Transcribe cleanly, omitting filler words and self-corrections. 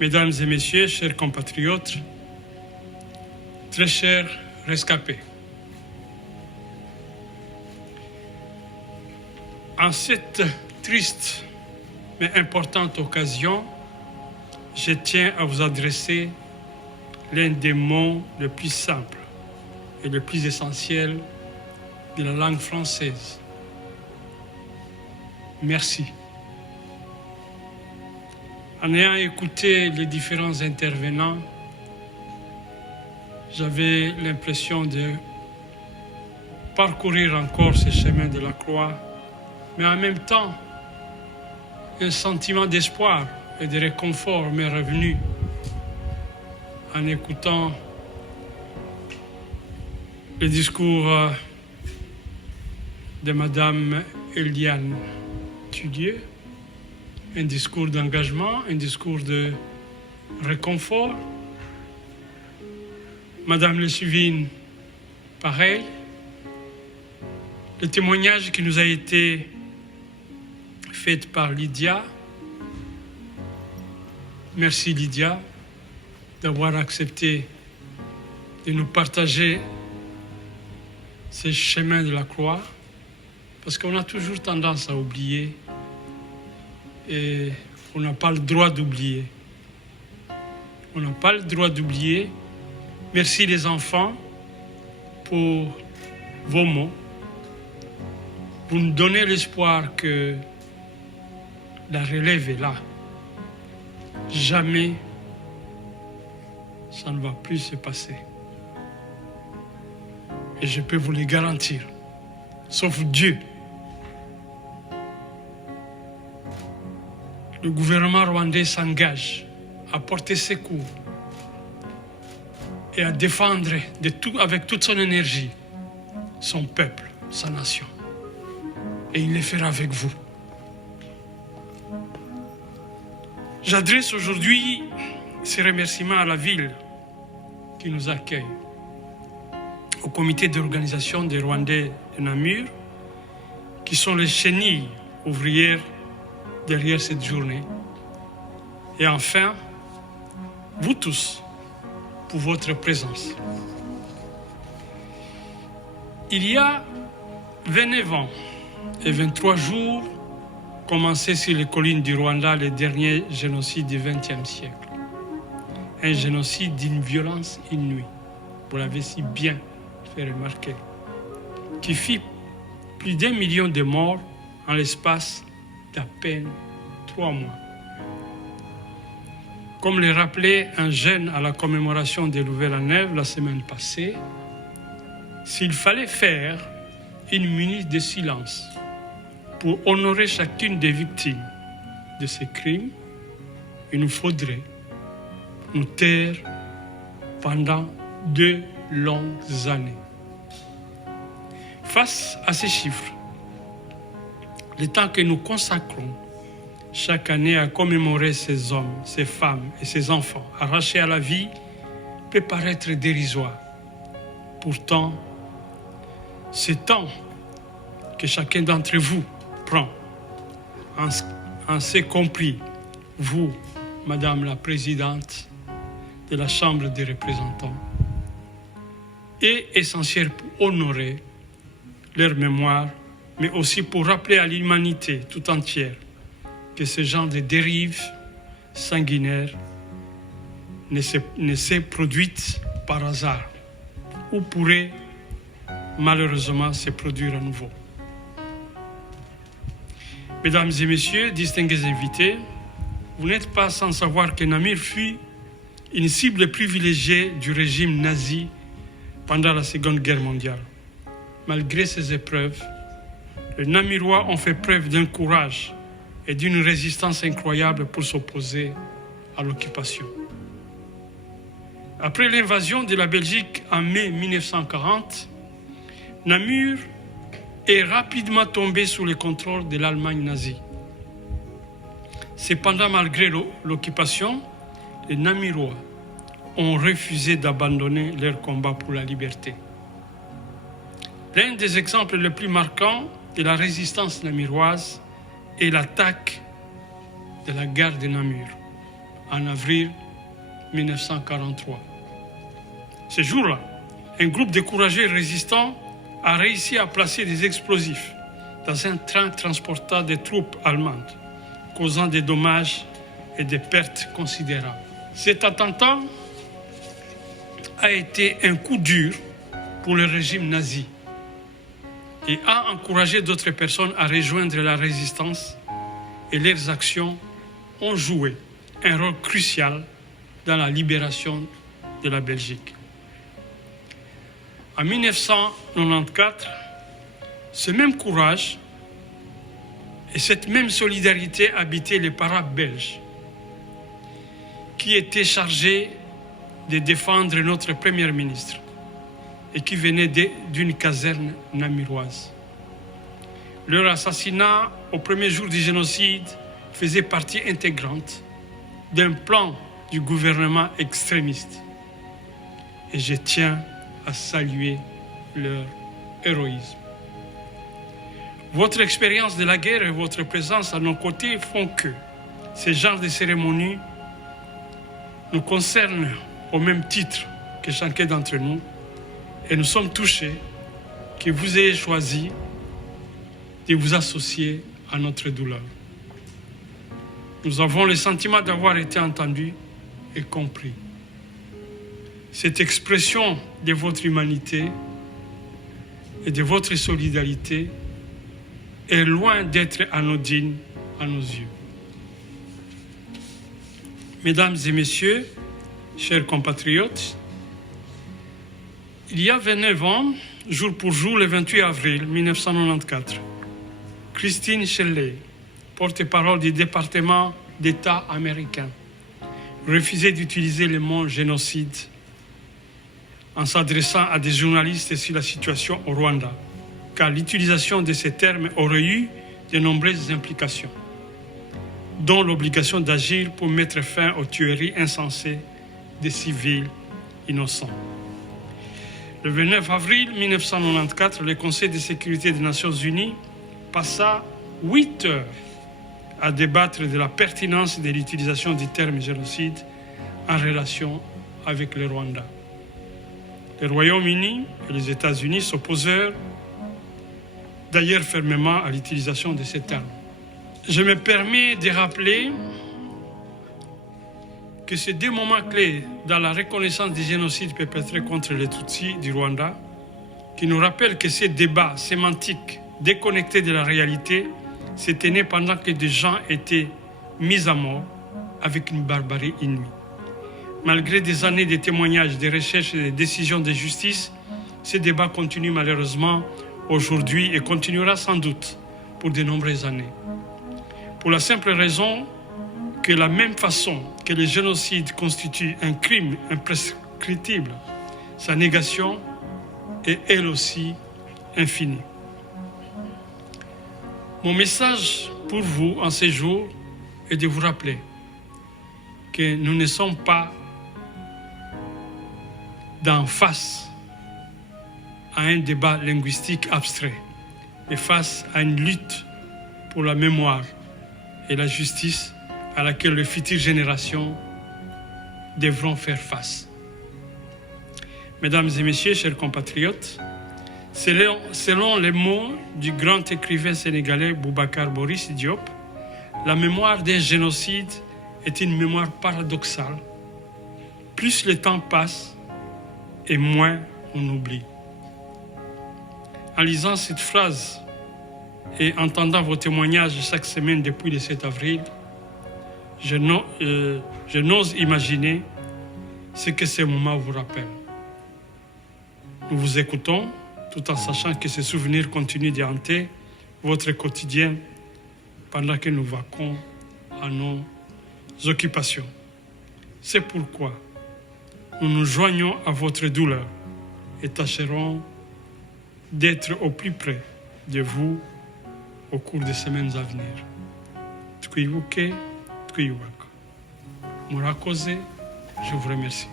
Mesdames et messieurs, chers compatriotes, très chers rescapés, en cette triste mais importante occasion, je tiens à vous adresser l'un des mots les plus simples et les plus essentiels de la langue française. Merci. En ayant écouté les différents intervenants, j'avais l'impression de parcourir encore ce chemin de la croix, mais en même temps, un sentiment d'espoir et de réconfort m'est revenu en écoutant le discours de Madame Eliane Thudier, un discours d'engagement, un discours de réconfort. Madame Lechivine, pareil. Le témoignage qui nous a été fait par Lydia. Merci Lydia d'avoir accepté de nous partager ce chemin de la croix, parce qu'on a toujours tendance à oublier et on n'a pas le droit d'oublier. On n'a pas le droit d'oublier. Merci les enfants pour vos mots. Vous nous donnez l'espoir que la relève est là. Jamais ça ne va plus se passer. Et je peux vous le garantir, sauf Dieu. Le gouvernement rwandais s'engage à porter secours et à défendre avec toute son énergie son peuple, sa nation. Et il le fera avec vous. J'adresse aujourd'hui ces remerciements à la ville qui nous accueille, au comité d'organisation des Rwandais de Namur, qui sont les chenilles ouvrières derrière cette journée. Et enfin, vous tous, pour votre présence. Il y a 29 ans et 23 jours, commençait sur les collines du Rwanda le dernier génocide du XXe siècle. Un génocide d'une violence inouïe. Vous l'avez si bien fait remarquer. Qui fit plus d'1 million de morts en l'espace d'à peine 3 mois. Comme le rappelait un jeune à la commémoration des Louvain-la-Neuve la semaine passée, s'il fallait faire une minute de silence pour honorer chacune des victimes de ces crimes, il nous faudrait nous taire pendant 2 longues années. Face à ces chiffres, le temps que nous consacrons chaque année à commémorer ces hommes, ces femmes et ces enfants arrachés à la vie peut paraître dérisoire. Pourtant, ce temps que chacun d'entre vous prend, en ce compris, vous, Madame la Présidente de la Chambre des représentants, est essentiel pour honorer leur mémoire, mais aussi pour rappeler à l'humanité tout entière que ce genre de dérive sanguinaire ne s'est produite par hasard ou pourrait malheureusement se produire à nouveau. Mesdames et messieurs, distingués invités, vous n'êtes pas sans savoir que Namur fut une cible privilégiée du régime nazi pendant la Seconde Guerre mondiale. Malgré ces épreuves, les Namurois ont fait preuve d'un courage et d'une résistance incroyable pour s'opposer à l'occupation. Après l'invasion de la Belgique en mai 1940, Namur est rapidement tombé sous le contrôle de l'Allemagne nazie. Cependant, malgré l'occupation, les Namurois ont refusé d'abandonner leur combat pour la liberté. L'un des exemples les plus marquants de la résistance namuroise est l'attaque de la gare de Namur en avril 1943. Ce jour-là, un groupe de courageux résistants a réussi à placer des explosifs dans un train transportant des troupes allemandes, causant des dommages et des pertes considérables. Cet attentat a été un coup dur pour le régime nazi et a encouragé d'autres personnes à rejoindre la résistance, et leurs actions ont joué un rôle crucial dans la libération de la Belgique. En 1994, ce même courage et cette même solidarité habitaient les parents belges qui étaient chargés de défendre notre Premier ministre et qui venaient d'une caserne namuroise. Leur assassinat au premier jour du génocide faisait partie intégrante d'un plan du gouvernement extrémiste. Et je tiens à saluer leur héroïsme. Votre expérience de la guerre et votre présence à nos côtés font que ce genre de cérémonie nous concerne au même titre que chacun d'entre nous, et nous sommes touchés que vous ayez choisi de vous associer à notre douleur. Nous avons le sentiment d'avoir été entendus et compris. Cette expression de votre humanité et de votre solidarité est loin d'être anodine à nos yeux. Mesdames et messieurs, chers compatriotes, il y a 29 ans, jour pour jour, le 28 avril 1994, Christine Shelley, porte-parole du département d'État américain, refusait d'utiliser le mot génocide en s'adressant à des journalistes sur la situation au Rwanda, car l'utilisation de ces termes aurait eu de nombreuses implications, dont l'obligation d'agir pour mettre fin aux tueries insensées des civils innocents. Le 29 avril 1994, le Conseil de sécurité des Nations Unies passa 8 heures à débattre de la pertinence de l'utilisation du terme génocide en relation avec le Rwanda. Le Royaume-Uni et les États-Unis s'opposèrent d'ailleurs fermement à l'utilisation de ces termes. Je me permets de rappeler que ces deux moments clés dans la reconnaissance des génocides perpétrés contre les Tutsis du Rwanda, qui nous rappellent que ces débats sémantiques déconnectés de la réalité se tenaient pendant que des gens étaient mis à mort avec une barbarie inouïe. Malgré des années de témoignages, de recherches et de décisions de justice, ces débats continuent malheureusement aujourd'hui et continuera sans doute pour de nombreuses années. Pour la simple raison que la même façon que le génocide constitue un crime imprescriptible, sa négation est elle aussi infinie. Mon message pour vous en ces jours est de vous rappeler que nous ne sommes pas face à un débat linguistique abstrait, mais face à une lutte pour la mémoire et la justice à laquelle les futures générations devront faire face. Mesdames et messieurs, chers compatriotes, selon les mots du grand écrivain sénégalais Boubacar Boris Diop, la mémoire d'un génocide est une mémoire paradoxale. Plus le temps passe et moins on oublie. En lisant cette phrase et entendant vos témoignages chaque semaine depuis le 7 avril, je n'ose imaginer ce que ces moments vous rappellent. Nous vous écoutons tout en sachant que ces souvenirs continuent de hanter votre quotidien pendant que nous vaquons à nos occupations. C'est pourquoi nous nous joignons à votre douleur et tâcherons d'être au plus près de vous au cours des semaines à venir. Twibuke, twiyubaka. Murakoze, je vous remercie.